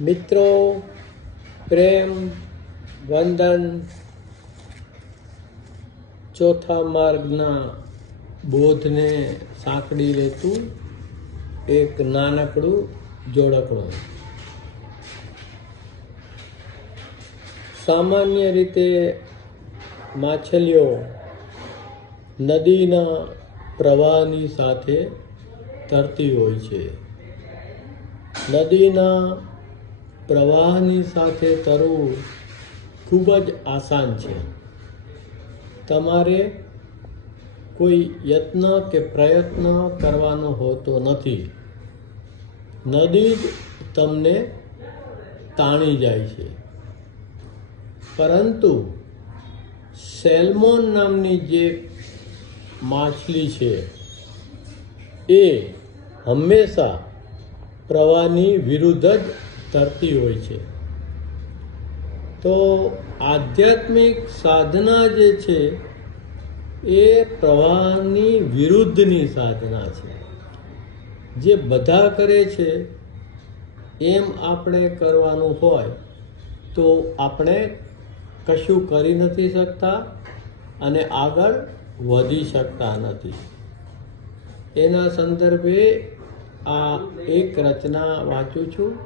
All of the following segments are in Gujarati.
મિત્રો, પ્રેમ, વંદન, ચોથા માર્ગના બોધને સાંકળી લેતું એક નાનકડું જોડકણું. સામાન્ય રીતે માછલીઓ નદીના પ્રવાહની સાથે તરતી હોય છે. નદીના પ્રવાહની સાથે તરવું ખૂબ જ આસાન છે. તમારે કોઈ યત્ન કે પ્રયત્ન કરવાનો હોતો નથી. નદી જ તમને તાણી જાય છે. પરંતુ સેલ્મોન નામની જે માછલી છે, એ હંમેશા પ્રવાહની વિરુદ્ધ જ તરતી હોય છે. તો આધ્યાત્મિક સાધના જે છે, એ પ્રવાહની વિરુદ્ધની સાધના છે. જે બધા કરે છે, એમ આપણે કરવાનું હોય, તો આપણે કશું કરી નથી શકતા અને આગળ વધી શકતા નથી. એના સંદર્ભે આ એક રચના વાંચું છું.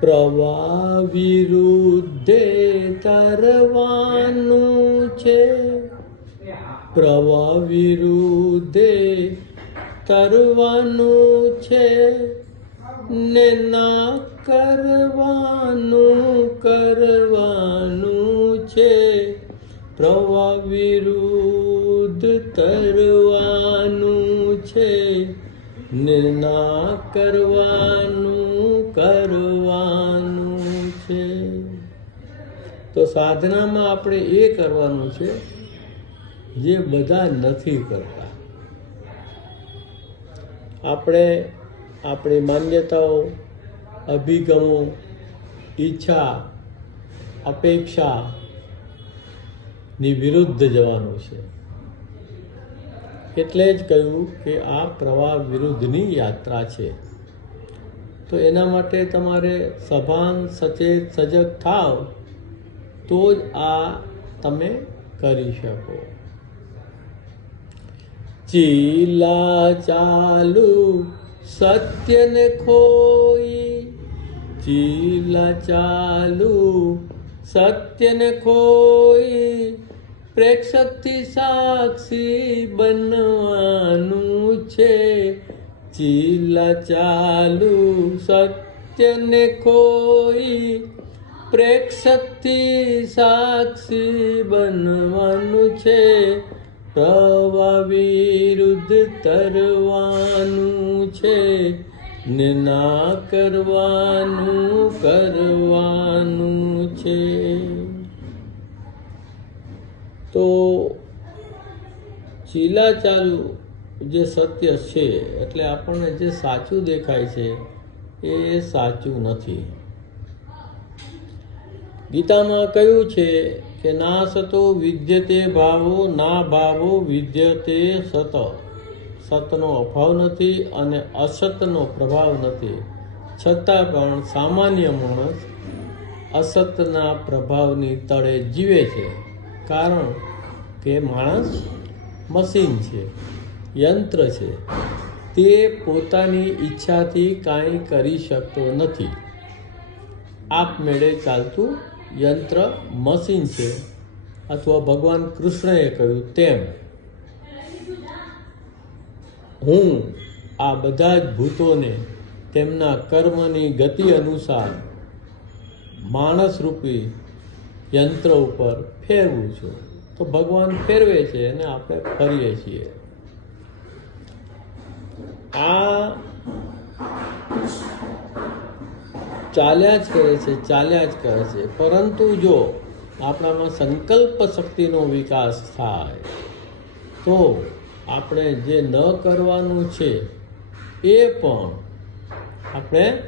પ્રવાહ વિરુદ્ધે તરવાનું છે. પ્રવાહ વિરુદ્ધે તરવાનું છે. ને ના કરવાનું કરવાનું છે. પ્રવાહ વિરુદ્ધ તરવાનું છે. ને કરવાનું કરવાનું છે. તો સાધનામાં આપણે એ કરવાનું છે જે બધા નથી કરતા. આપણે આપણી માન્યતાઓ, અભિગમો, ઈચ્છા અપેક્ષાની વિરુદ્ધ જવાનું છે. એટલે જ કહ્યું કે આ પ્રવાહ વિરુદ્ધની યાત્રા છે. તો એના માટે તમારે સભાન, સચેત, સજગ થાવ, તો જ આ તમે કરી શકો. ચીલા ચાલુ, સત્યને ખોઈ. ચીલા ચાલુ, સત્યને ખોઈ. પ્રેક્ષકથી સાક્ષી બનવાનું છે. ચીલા ચાલુ સત્યને ખોઈ પ્રેક્ષકથી સાક્ષી બનવાનું છે. પ્રવાહ વિરુદ્ધ તરવાનું છે. ને ના કરવાનું કરવાનું છે. તો ચીલાચાલુ જે સત્ય છે, એટલે આપણને જે સાચું દેખાય છે, એ સાચું નથી. ગીતામાં કહ્યું છે કે ના સતો વિદ્યતે ભાવો, ના ભાવો વિદ્યતે સત. સતનો અભાવ નથી અને અસતનો પ્રભાવ નથી. છતાં પણ સામાન્ય માણસ અસતના પ્રભાવની તળે જીવે છે. કારણ કે માણસ મશીન છે, યંત્ર છે. તે પોતાની ઈચ્છાથી કાંઈ કરી શકતો નથી. આપમેળે ચાલતું યંત્ર મશીન છે, અથવા ભગવાન કૃષ્ણએ કહ્યું તેમ. હું આ બધા જ ભૂતોને તેમના કર્મની ગતિ અનુસાર માણસરૂપી યંત્ર ઉપર ફેરવું છું. તો ભગવાન ફેરવે છે અને આપણે ફરીએ છીએ. આ ચાલ્યા જ કરે છે, ચાલ્યા જ કરે છે. પરંતુ જો આપણામાં સંકલ્પ શક્તિનો વિકાસ થાય, તો આપણે જે ન કરવાનું છે, એ પણ આપણે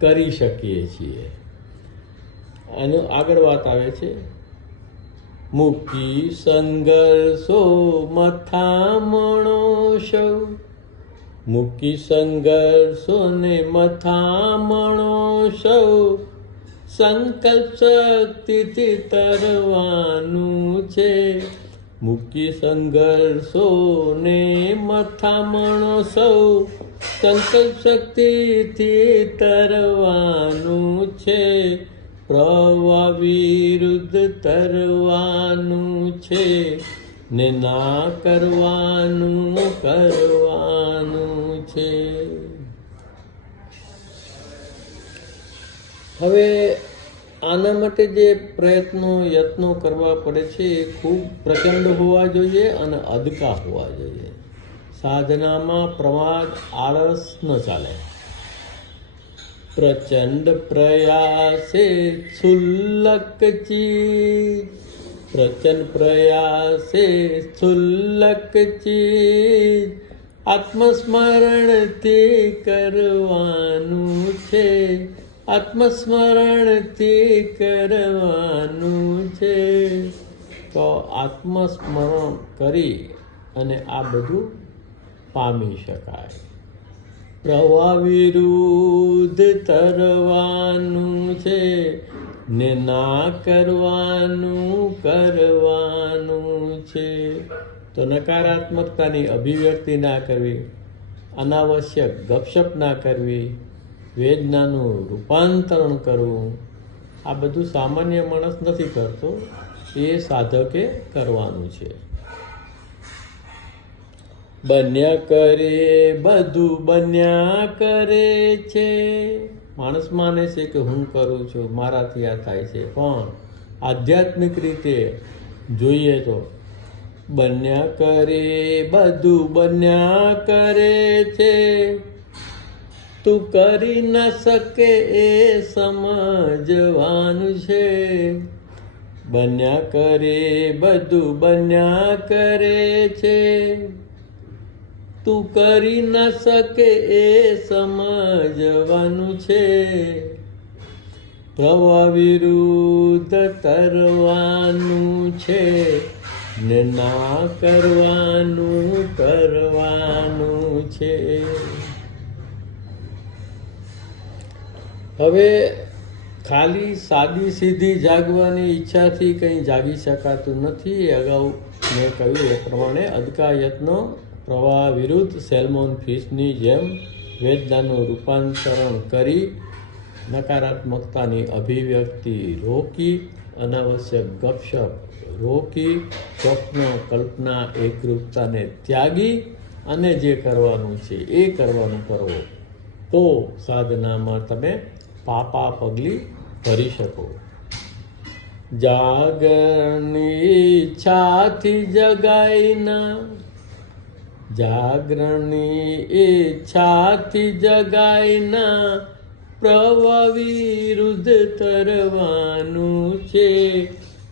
કરી શકીએ છીએ. અને આગળ વાત આવે છે. મૂકી સંઘર્ષો મથામણો સૌ મૂકી સંઘર્ષો ને મથામણો સૌ સંકલ્પ શક્તિથી તરવાનું છે. મૂકી સંઘર્ષો ને મથામણો સૌ સંકલ્પ શક્તિથી તરવાનું છે. પ્રવાહ વિરુદ્ધ તરવાનું છે, ને ના કરવાનું કરવાનું છે. હવે આના માટે જે પ્રયત્નો, યત્નો કરવા પડે છે એ ખૂબ પ્રચંડ હોવા જોઈએ અને અદકા હોવા જોઈએ. સાધનામાં પ્રમાદ આળસ ન ચાલે. પ્રચંડ પ્રયાસે છુલ્લક ચીજ પ્રચંડ પ્રયાસે છુલ્લક ચીજ આત્મસ્મરણથી કરવાનું છે આત્મસ્મરણથી કરવાનું છે તો આત્મસ્મરણ કરી અને આ બધું પામી શકાય. પ્રવાહ વિરુદ્ધ તરવાનું છે. ને ના કરવાનું કરવાનું છે. તો નકારાત્મકતાની અભિવ્યક્તિ ના કરવી, અનાવશ્યક ગપશપ ના કરવી, વેદનાનું રૂપાંતરણ કરવું, આ બધું સામાન્ય માણસ નથી કરતો. એ સાધકે કરવાનું છે. બન્યા કરે, બધું બન્યા કરે છે. માણસ માને છે કે હું કરું છું, મારાથી આ થાય છે. પણ આધ્યાત્મિક રીતે જોઈએ તો બન્યા કરે, બધું બન્યા કરે છે. તું કરી ન શકે એ સમજવાનું છે. બન્યા કરે, બધું બન્યા કરે છે. તું કરી ન શકે એ સમજવાનું છે. પ્રવાહ વિરુદ્ધ તરવાનું છે. ને ના કરવાનું કરવાનું છે. હવે ખાલી સાદી સીધી જાગવાની ઈચ્છાથી કંઈ જાગી શકાતું નથી. અગાઉ મેં કહ્યું એ પ્રમાણે અદકા યત્નો પ્રવાહ વિરુદ્ધ સેલ્મોન ફિશની જેમ વેદનાનું રૂપાંતરણ કરી નકારાત્મકતાની અભિવ્યક્તિ રોકી, અનાવશ્યક ગપશપ રોકી, સ્વપ્ન કલ્પના એકરૂપતાને ત્યાગી અને જે કરવાનું છે એ કરવાનું કરો. તો સાધનામાં તમે પાપા પગલી ભરી શકો. જાગરણની ઈચ્છાથી જગાઈના જાગરણની ઈચ્છાથી જગાઈના પ્રવ વિરુદ્ધ તરવાનું છે.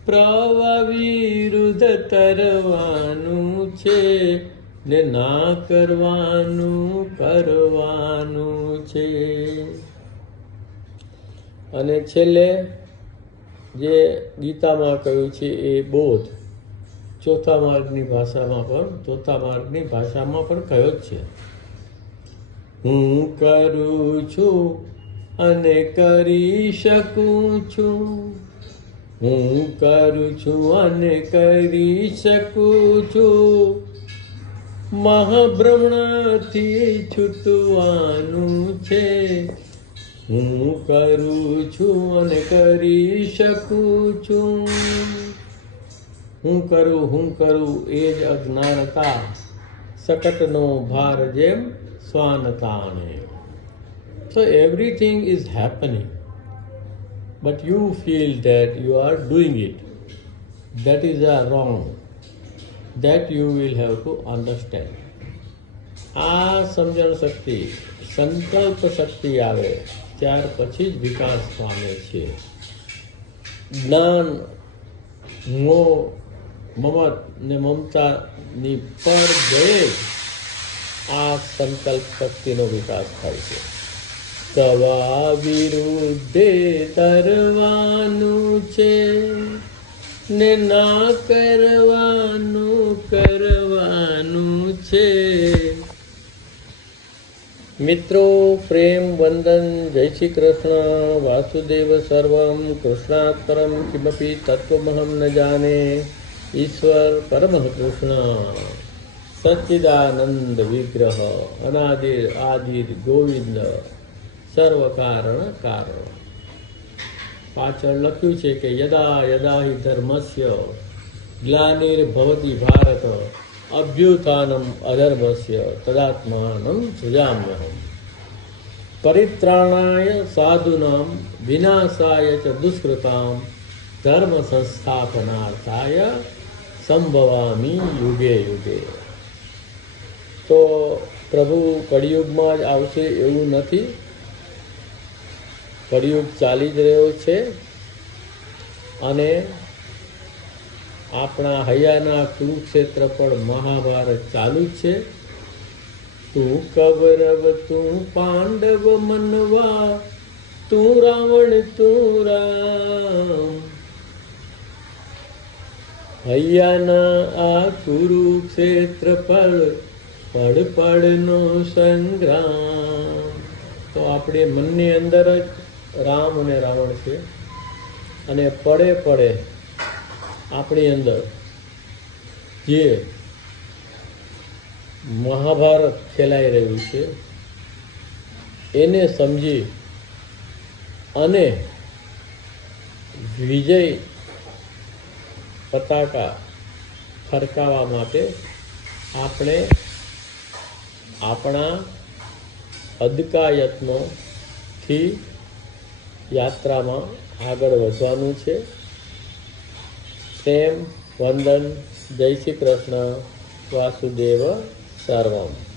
પ્રવ વિરુદ્ધ તરવાનું છે ને ના કરવાનું કરવાનું છે. અને છેલ્લે જે ગીતામાં કહ્યું છે એ બોધ. ચોથા માર્ગની ભાષામાં પણ ચોથા માર્ગની ભાષામાં પણ કયો જ છે. હું કરું છું અને કરી શકું છું. હું કરું છું અને કરી શકું છું. મહાભ્રમણથી છૂટવાનું છે. હું કરું છું અને કરી શકું છું. હું કરું હું કરું એ જ અજ્ઞાનતા સકટનો ભાર જેમ સ્વાનતાને So everything is happening, but you feel that you are doing it. That is a wrong. That you will have to understand. આ સમજણ શક્તિ સંકલ્પ શક્તિ આવે ત્યાર પછી જ વિકાસ પામે છે જ્ઞાન મોહ મમત ને મમતાની પર ગયે આ સંકલ્પ શક્તિનો વિકાસ થાય છે. કવા વિરુદ્ધે તરવાનું છે ને ના કરવાનું કરવાનું છે. મિત્રો, પ્રેમ, વંદન, જય શ્રી કૃષ્ણ, વાસુદેવ સર્વમ કૃષ્ણાત પરમ કિમપી તત્વમહમ ન જાને. ઈશ્વર પરમ કૃષ્ણ સચ્ચિદાનંદ વિગ્રહ અનાદિર આદિર ગોવિંદ સર્વ કારણ કારણ પાછળ લખ્યું છે કે યદા યદા હિ ધર્મસ્ય ગ્લાનિર્ભવતી ભારત અભ્યુતાનમ અધર્મસ્ય તદાત્માનમ સૃજામ્યહમ પરિત્રાણાય સાધુનામ વિનાશાય ચ દુષ્કૃતામ ધર્મ સંસ્થાપનાર્થાય સંભવામી યુગે યુગે. તો પ્રભુ કળિયુગમાં જ આવશે એવું નથી. કળિયુગ ચાલી જ રહ્યો છે અને આપણા હૈયાના કુરુક્ષેત્ર પણ મહાભારત ચાલુ છે. તું કૌરવ તું પાંડવ મનવા, તું રાવણ, તું રામ. હૈયાના આ કુરુક્ષેત્ર પર પડ પડનો સંગ્રામ. તો આપણે મનની અંદર જ રામ અને રાવણ છે. અને પડે પડે આપણી અંદર જે મહાભારત ખેલાઈ રહ્યું છે, એને સમજી અને વિજય પતાકા ફરકાવવા માટે આપણે આપણા અદકાયત્નોથી યાત્રામાં આગળ વધવાનું છે. તેમ વંદન, જય શ્રી કૃષ્ણ, વાસુદેવ, સર્વમ.